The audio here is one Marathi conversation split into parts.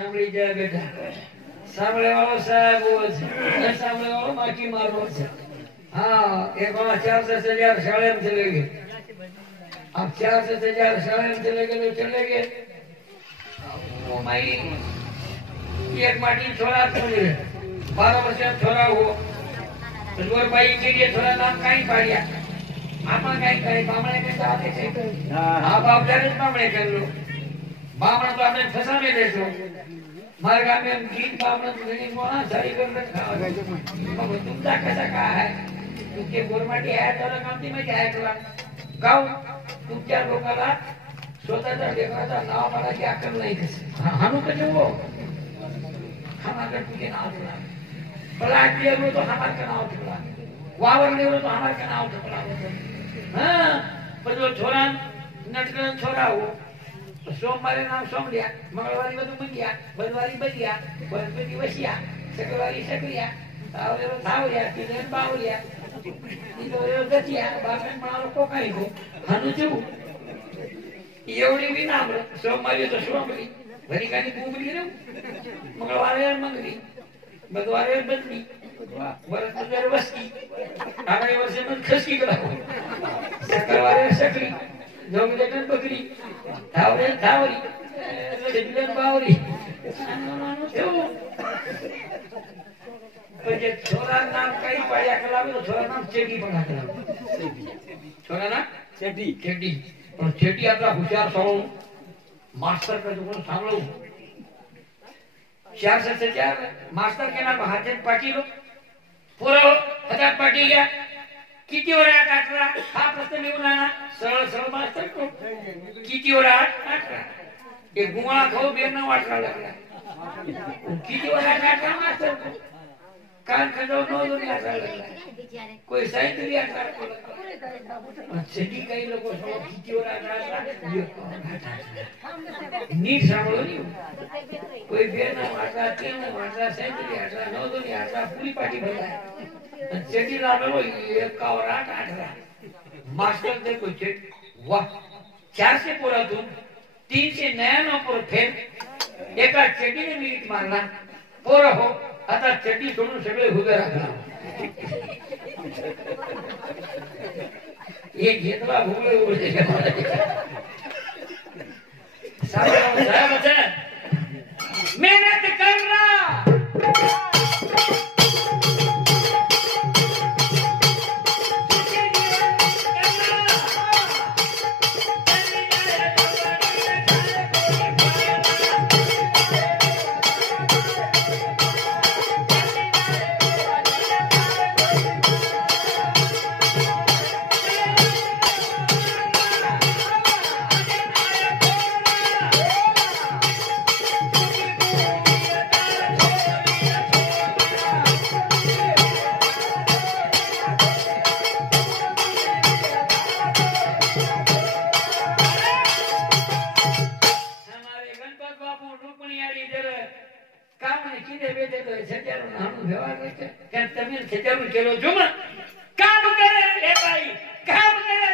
સાંભળી જાય બેટા સાંભળે વાળો સાહેબ છે સાંભળે વાળો બાકી મારવો છે हाँ एक बार 400,000 शाले में चले गए अब 400,000 शाले में चले गए तो चले गए वो माई एक माटी छोरा तो नहीं 12 वर्ष छोरा हो जोर भाई के लिए छोरा नाम कहीं पाड़िया आपा कहीं करे बामणे के साथ है हां बाप जाने बामणे कर लो बामण तो आपने फसा में देसो मारे गांव में गीत बामण तो नहीं मोना सारी कर खावा तुम जा कैसा कहा है तुमके गोरमाटी आहे तर कामती मध्ये आहे तुला गाव तुमच्या लोकांना स्वतःचा देवाचा नाव पाडायची अक्कल नाही कसे हानू कसे हो हमारे तुझे नाव ठेवला पलाट दियो तो हमारे का नाव ठेवला वावर दियो तो हमारे का नाव ठेवला हां पण जो छोरा नटकन छोरा हो सोमवारी नाम सोमलिया मंगळवारी બધું મંગિયા બુધવારી બલિયા બૃહસ્પતિ વસિયા શુક્રવારી શકરિયા તાવરેરો થાવરિયા તિને બાવરિયા ઈદોરેરો ગતિયા બાપને મારો કોકાઈ ગો હાનું જેવું એવડી બી નામ સોમવારી તો સોમલી ભરીકાની બુબલી રે મંગળવારે મંગલી બુધવારે બદલી બૃહસ્પતિવારે વસકી આગળ વર્ષે મન ખસકી કરાવો શુક્રવારે શકરી જોગજન બકરી થાવરે થાવરી સિદ્ધન બાવરી પછી છોરા નામ કઈ પાડ્યા કલાવે તો છોરા નામ ચેટી પણ કલાવે છોરા નામ ચેટી ચેટી પણ ચેટી આટલા હોશિયાર સળો માસ્ટર કદું પણ સાંભળો 400,000 मास्टर के नाम हाजत पाटील पुरो हजार पाटी गया किती वर 18 हा प्रश्न लिहून आणा सरळ सरळ मास्टर को किती वर 18 एक गुंगळा खाऊ बेन वाटला लागला किती वर 18 मास्टर को कान खजो नो दोन वाटला लागला कोई साहित्य 18 को छेटी काही लोक किती वर 18 नीट सांभाळो नी कोई बेन वाटला तीन वाटला साहित्य 18 नो दोन 18 पूरी पाटी भरला चेटी लागलो एकावर 18 मास्टर देखो चेट वाह 400 पुरातून 399 पुर फेर एका चेटीने मिनिट मारला पोर हो आता चेटी सोडून सगळे उभे राहला एक घेतला भूगले उभे साहब मेहनत करना केलो जुम काम करे ए भाई काम करे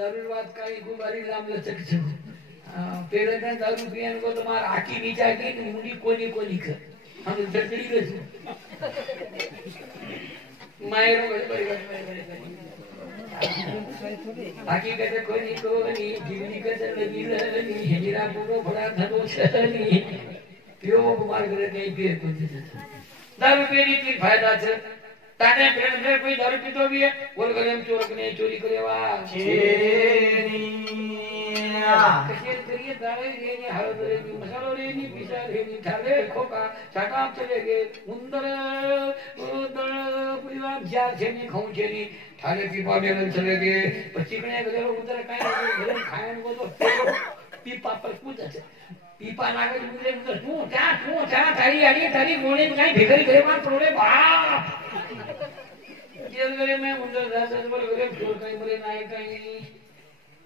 दारू बात काली गुबारी लांब लचक छो पेले दारू पियन को तुम्हार आकी नीचा के मुंडी कोनी कोनी कर हम झटड़ी रही मायरो बाकी कहते कोनी कोनी जीवनी कहते लगी लगी हेरा पूरो बड़ा धनो छनी पियो कुमार करे नहीं पिए कुछ दारू पीने की फायदा छे ताने फ्रेंड में कोई दारू पीतो भी है बोल करे हम चोर ने चोरी करे वा छेनी कशेर करिए दारू रेनी हळद रेनी मसालो रेनी पिसा रेनी थाले खोका छाटाप चले गए उंदर उंदर पुरीवाम चार छेनी खाऊ छेनी थाले पीपा में चले गए पचिकणे गले उंदर काय गरम खायन को तो पीपा पर कूद আছে पीपा नागे मुले मुले तू चा थारी आडी थारी गोणी काय भिकारी करे मान प्रोडे बाप जेल गले में उंदर जासे बोल गले चोर काय मरे नाही काही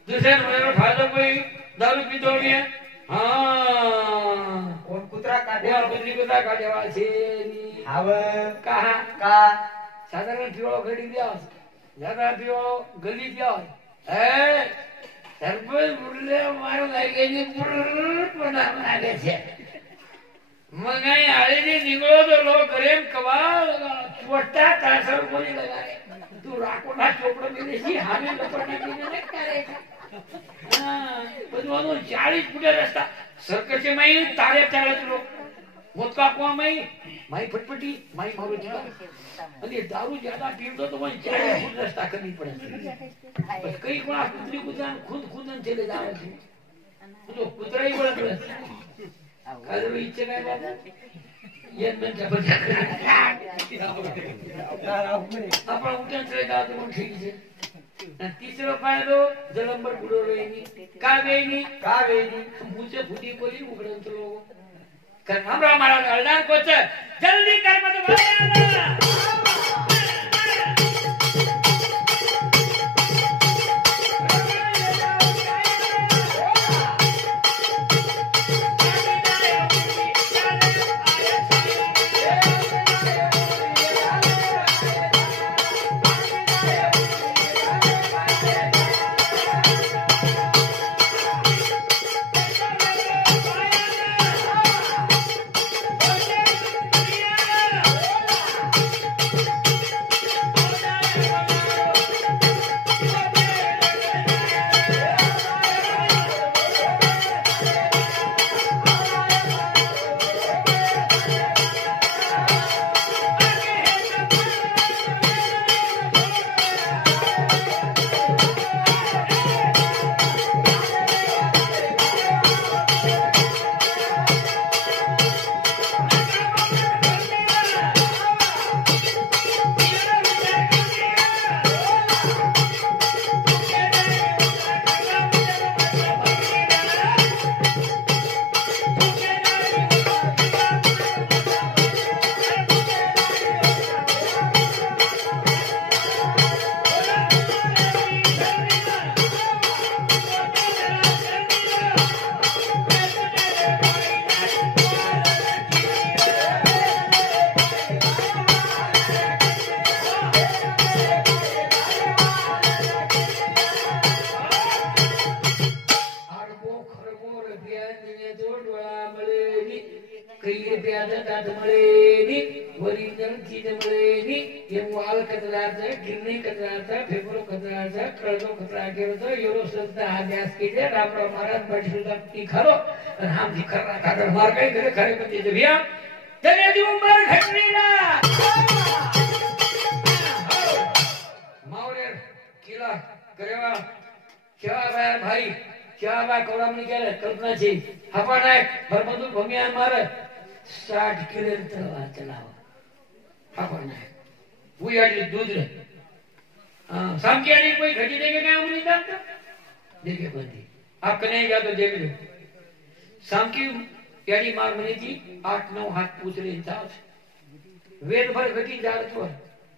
दुसरे मरे फायदा कोई दारू पीतो में हां कोण कुत्रा काढे और कुत्री कुत्रा काढे वासे नी हाव कहा का साधारण पियो गडी द्या ज्यादा पियो गली द्या ए सरपंच बुरले मारो लागे पण आले છે मगाई आळीने निघलो तो लोक करेम कवाल छोटा तासर कोणी लगारे तू राकोना चोपडो गेलीशी हामी लपडने गेले करायचा हां पण म्हणून 40 फुटे रस्ता सरकचे माई तारे ताळे लोक मोदका को माई फटफटी माई मारुती અને दारू ज्यादा पीतो तो मन 40 फुट रस्ता करनी पड़े बस कई कोणा कुत्री कुजान खुद खुदन चले जावे छे तो कुतराई बळत काजरो इच्छा काय बाबा येन मन जबरदस्त आपण उठन चले जातो म्हणून ठीक છે तीसरो फायदो जलंबर बुडो रेनी का वेनी मुझे फुटी बोली उगडन तो लोग कर हमरा मारा हलदार को जल्दी कर मत भाई गिरणी कचराचा फेफरो कचराचा कळदो कचरा केलो एवढो संस्था आद्यास केले रामराव महाराज बैठूचा ती खरो आणि हम खरा कागड मार काय करे खरे पण ते भिया तने दी उमर घटलीला मावरे किला करेवा केवा भाई केवा कोडामणी केले कल्पना छी आपण आहे भरमधू भमियान मार 60 किलोमीटर चलावा आपण आहे बुयाडी दूध रे सामकियाड़ी कोई घटी देंगे क्या हम नहीं जानते देखे बंदी आप कने गया तो देख लो सामकी याडी मार मनी थी 8-9 हाथ पूछ रहे इंसान वेद भर घटी जा रहा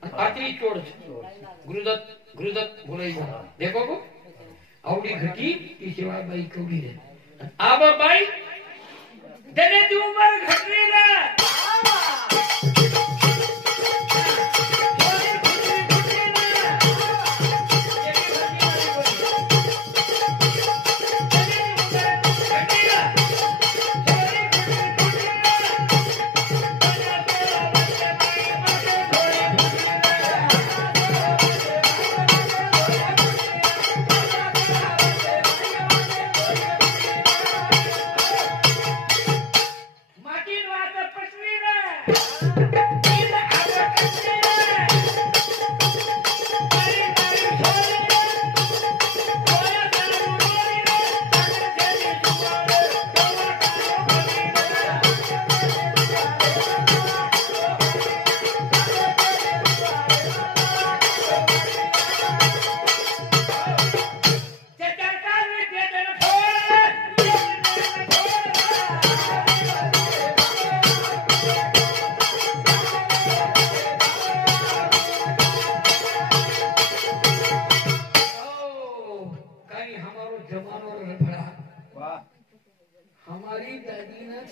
तो आतरी चोड़ गुरुदत्त बोले देखो को आवड़ी घटी की सेवा बाई कौड़ी रे आबा बाई देने दी उम्र घटरी रे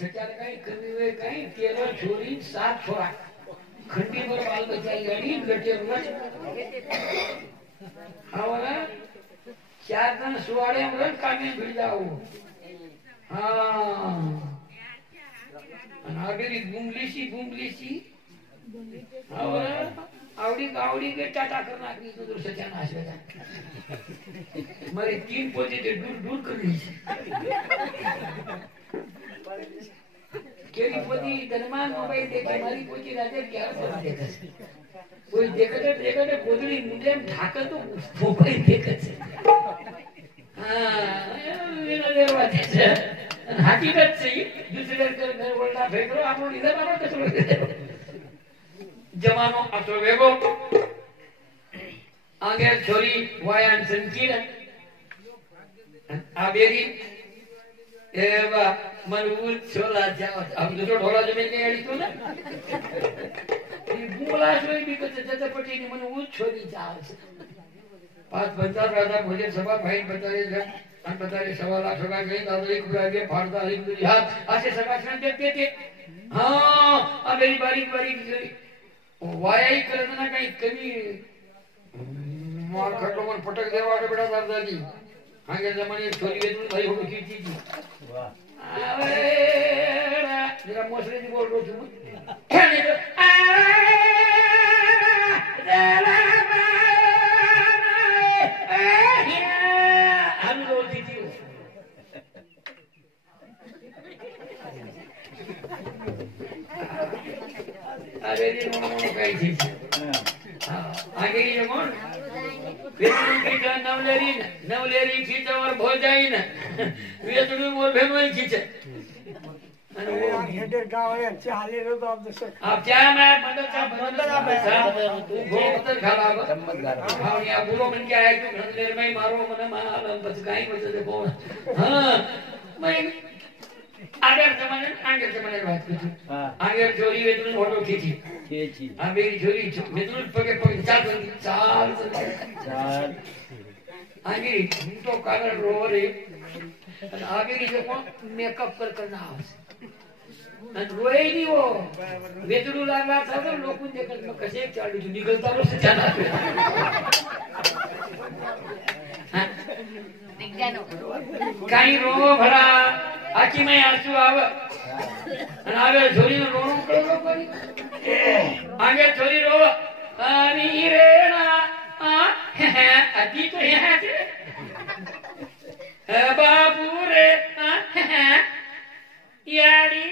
सचार काही कमी वेळ काही 13 छोरी 7 छोरा खंडीवर बाल बचाई आणि गटेवर आवाला 4 जण सुवाड्यावर कामी भिड जाऊ आणि आगरी बुंगलीशी आवडी के टाटा करना की तो सचा नाश हो जाए मारे 3 पोते ते दूर कर ली केरी पोती धनमान मोबाइल देखे मारी पोती राजे क्या देखे कोई देखते कोदड़ी मुंडे में ढाका तो मोबाइल देखे हकीकत से दुसरे घर बोलना फेंको आपण इधर बाबा कसं जमानो असो वेगो आगे छोरी वायान संकीर्ण आबेरी एवा मनवूत छोला जावत अब जो ढोला जमीन के अड़ी तो ना ये बुला सोई भी कते जते पटी ने मनवूत छोरी जावत 5 बंदा राजा भोजन सभा भाई बतारे जन आणि बतारे 1.5 लाख सगळा घेऊन दादा एक रुपया फाडता एक दुरी हात असे सगळा क्षण देते ते हां आबेरी बारीक वायाही करताना काही कमी मार खटलो पण पटक देवा बेटा दादाजी आगे जमाने छोरी वेचून भाई हो कीची वाह जरा मोसरेची बोल रो तू हम लोग दीदी अरे ये मोनो काही थी आगे ये कोण वेदुळी की नवलेरी खीचावर भोजाईन वेदुळी मोर भेनोई खीचे आणि वो हेडर गावले चाले रो तो आप क्या मैं बंदचा तू गोमतर खाला हां या बोलो मन क्या है तू घंदेर में मारो मन माल बस काही बचते बोल हां मैं आगे जमाने बात की आगे छोरी वेदुळी फोटो खींची आ मेरी छोरी वेदुळी पगे चाल आगे तो कारण रो रे आगे की जो मेकअप करना आणि रोए नहीं वो वेदुळू लागला था तो लोकून देखत मग कसे चालू तू निघलता रो सचाना काही रो भरा आखी में आंसू आव आणि आगे छोरी नो रोणो कळलो परी आगे छोरी रो आणि रेणा अति तो यहाँ से बाबू रे यारी